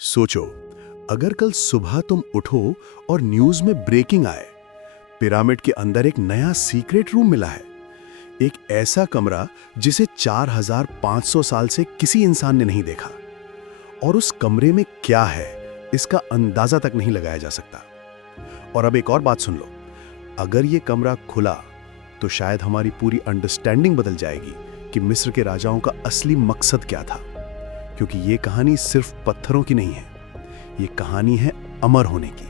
सोचो, अगर कल सुबह तुम उठो और न्यूज में ब्रेकिंग आए, पिरामिड के अंदर एक नया सीक्रेट रूम मिला है। एक ऐसा कमरा जिसे 4500 साल से किसी इंसान ने नहीं देखा। और उस कमरे में क्या है, इसका अंदाजा तक नहीं लगाया जा सकता। और अब एक और बात सुन लो, अगर ये कमरा खुला तो शायद हमारी पूरी अंडरस्टैंडिंग बदल जाएगी कि मिस्र के राजाओं का असली मकसद क्या था। क्योंकि ये कहानी सिर्फ पत्थरों की नहीं है, ये कहानी है अमर होने की।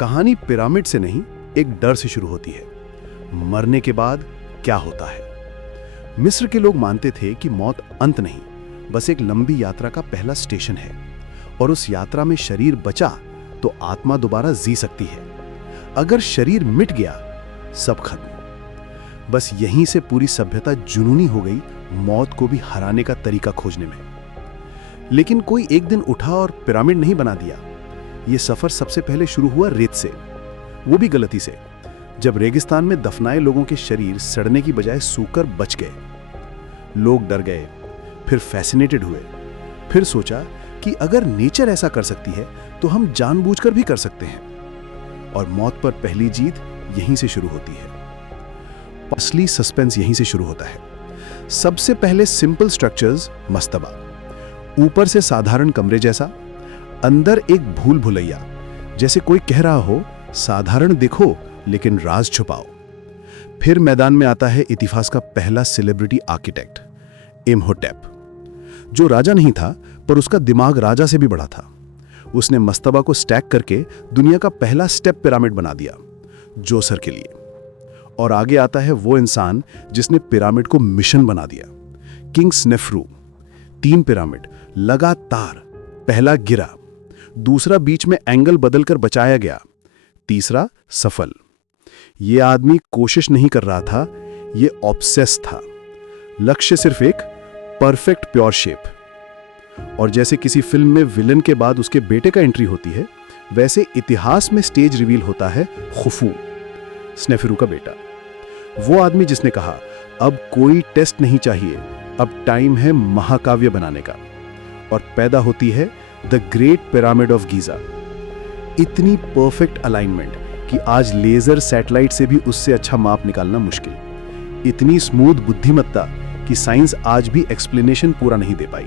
कहानी पिरामिड से नहीं, एक डर से शुरू होती है। मरने के बाद क्या होता है? मिस्र के लोग मानते थे कि मौत अंत नहीं, बस एक लंबी यात्रा का पहला स्टेशन है। और उस यात्रा में शरीर बचा तो आत्मा दोबारा जी सकती है। अगर शरीर मिट गया, सब खत्म। बस यहीं से पूरी सभ्यता जुनूनी हो गई, मौत को भी हराने का तरीका खोजने में। लेकिन कोई एक दिन उठा और पिरामिड नहीं बना दिया। यह सफर सबसे पहले शुरू हुआ रेत से, वो भी गलती से। जब रेगिस्तान में दफनाए लोगों के शरीर सड़ने की बजाय सूखकर बच गए, लोग डर गए, फिर फैसिनेटेड हुए, फिर सोचा कि अगर नेचर ऐसा कर सकती है तो हम जानबूझकर भी कर सकते हैं। और मौत पर पहली जीत यहीं से शुरू होती है। असली सस्पेंस यहीं से शुरू होता है। सबसे पहले सिंपल स्ट्रक्चर्स, मस्तबा, ऊपर से साधारण कमरे जैसा, अंदर एक भूल भुलैया, जैसे कोई कह रहा हो साधारण दिखो लेकिन राज छुपाओ। फिर मैदान में आता है इतिहास का पहला सेलिब्रिटी आर्किटेक्ट, इम्होटेप, जो राजा नहीं था पर उसका दिमाग राजा से भी बड़ा था। उसने मस्तबा को स्टैक करके दुनिया का पहला स्टेप पिरामिड बना दिया, जोसर के लिए। और आगे आता है वो इंसान जिसने पिरामिड को मिशन बना दिया, किंग स्नेफ्रू। 3 पिरामिड लगातार, पहला गिरा, दूसरा बीच में एंगल बदलकर बचाया गया, तीसरा सफल। यह आदमी कोशिश नहीं कर रहा था, यह ऑब्सेस था। लक्ष्य सिर्फ एक परफेक्ट प्योर शेप। और जैसे किसी फिल्म में विलन के बाद उसके बेटे का एंट्री होती है, वैसे इतिहास में स्टेज रिवील होता है खुफू, स्नेफरू का बेटा। वो आदमी जिसने कहा अब कोई टेस्ट नहीं चाहिए, अब टाइम है महाकाव्य बनाने का। और पैदा होती है the great pyramid of Giza. इतनी परफेक्ट अलाइनमेंट कि आज लेजर सैटेलाइट से भी उससे अच्छा माप निकालना मुश्किल। इतनी स्मूथ बुद्धिमत्ता कि साइंस आज भी एक्सप्लेनेशन पूरा नहीं दे पाई।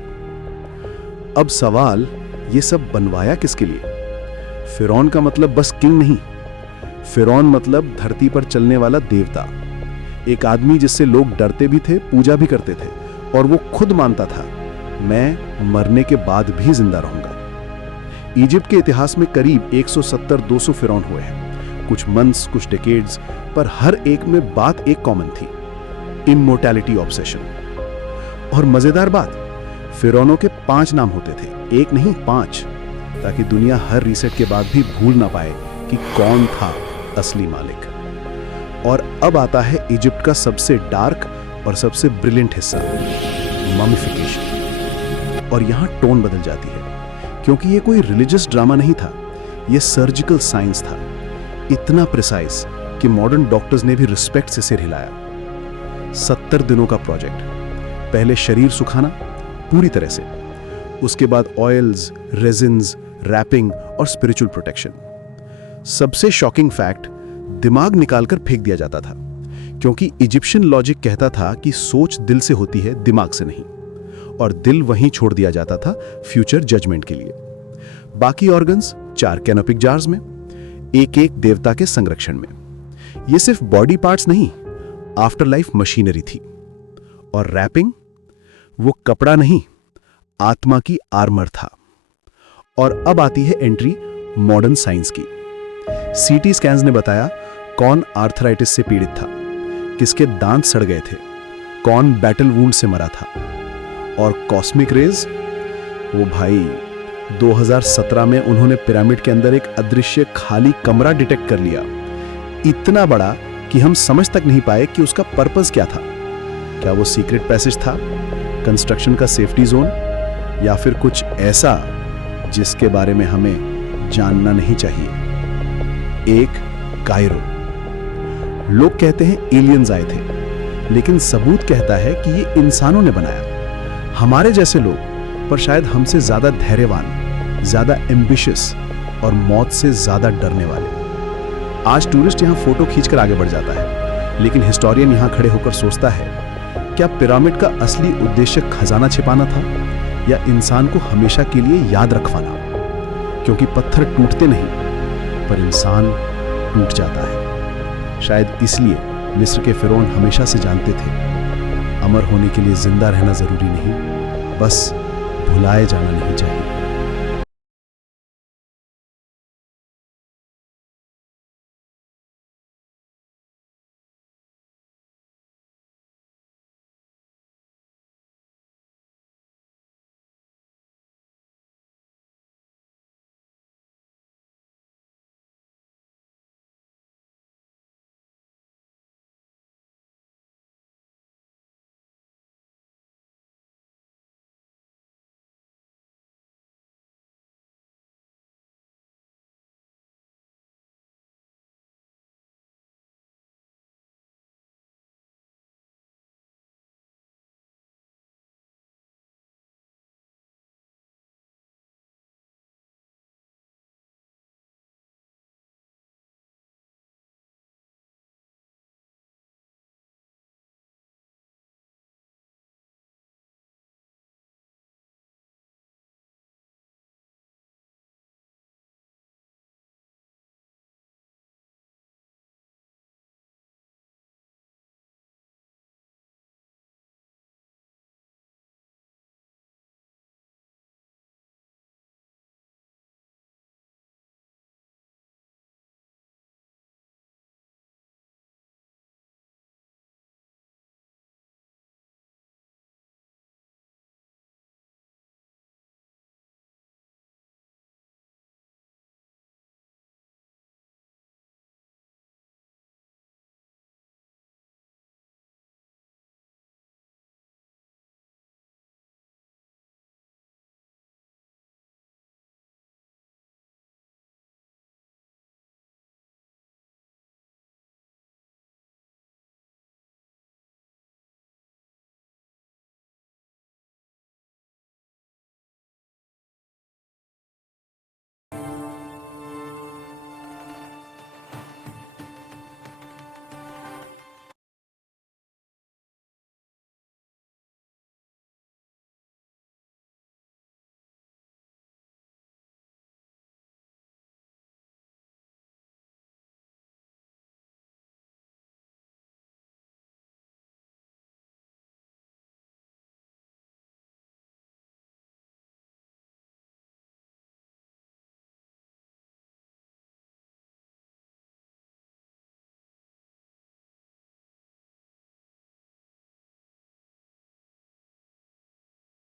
अब सवाल, ये सब बनवाया किसके लिए? फिरौन का मतलब बस किंग नहीं, फिरौन मतलब धरती पर चलने वाला देवता। एक आदमी जिससे लोग डरते भी थे, पूजा भी करते थे, और वो खुद मानता था मैं मरने के बाद भी जिंदा रहूंगा। इजिप्ट के इतिहास में करीब 170-200 फिरौन हुए हैं, कुछ मंथ्स, कुछ डेकेड्स, पर हर एक में बात एक कॉमन थी, इमोर्टैलिटी ऑब्सेशन। और मजेदार बात, फिरौनों के 5 नाम होते थे, एक नहीं 5, ताकि दुनिया हर रीसेट के बाद भी भूल ना पाए कि कौन था असली मालिक। और अब आता है इजिप्ट का सबसे डार्क और सबसे ब्रिलियंट हिस्सा, ममिफिकेशन। और यहां टोन बदल जाती है, क्योंकि ये कोई रिलीजियस ड्रामा नहीं था, ये सर्जिकल साइंस था। इतना प्रिसाइज कि मॉडर्न डॉक्टर्स ने भी रिस्पेक्ट से सिर हिलाया। 70 दिनों का प्रोजेक्ट। पहले शरीर सुखाना पूरी तरह से, उसके बाद ऑयल्स, रेजिन्स, रैपिंग और स्पिरिचुअल प्रोटेक्शन। सबसे शॉकिंग फैक्ट, दिमाग निकालकर फेंक दिया जाता था, क्योंकि इजिप्शियन लॉजिक कहता था कि सोच दिल से होती है, दिमाग से नहीं। और दिल वहीं छोड़ दिया जाता था फ्यूचर जजमेंट के लिए। बाकी ऑर्गन्स 4 कैनोपिक जार्स में, एक एक देवता के संरक्षण में। ये सिर्फ बॉडी पार्ट्स नहीं, आफ्टर लाइफ मशीनरी थी। और रैपिंग, वो कपड़ा नहीं, आत्मा की आर्मर था। और अब आती है एंट्री मॉडर्न साइंस की। सीटी स्कैन्स ने बताया कौन आर्थराइटिस से पीड़ित था, किसके दांत सड़ गए थे, कौन बैटल वुंड से मरा था। और कॉस्मिक रेज, वो भाई 2017 में उन्होंने पिरामिड के अंदर एक अदृश्य खाली कमरा डिटेक्ट कर लिया, इतना बड़ा कि हम समझ तक नहीं पाए कि उसका पर्पस क्या था। क्या वो सीक्रेट पैसेज था, कंस्ट्रक्शन का सेफ्टी जोन, या फिर कुछ ऐसा जिसके बारे में हमें जानना नहीं चाहिए। एक कायरो, लोग कहते हैं एलियंस आए थे, लेकिन सबूत कहता है कि ये इंसानों ने बनाया, हमारे जैसे लोग, पर शायद हमसे ज्यादा धैर्यवान। ज्यादा एम्बिशियस और मौत से ज्यादा डरने वाले। आज टूरिस्ट यहाँ फोटो खींचकर आगे बढ़ जाता है, लेकिन हिस्टोरियन यहाँ खड़े होकर सोचता है, क्या पिरामिड का असली उद्देश्य खजाना छिपाना था या इंसान को हमेशा के लिए याद रखवाना? क्योंकि पत्थर टूटते नहीं, पर इंसान टूट जाता है। शायद इसलिए मिस्र के फिरौन हमेशा से जानते थे, अमर होने के लिए जिंदा रहना जरूरी नहीं, बस भुलाए जाना नहीं चाहिए।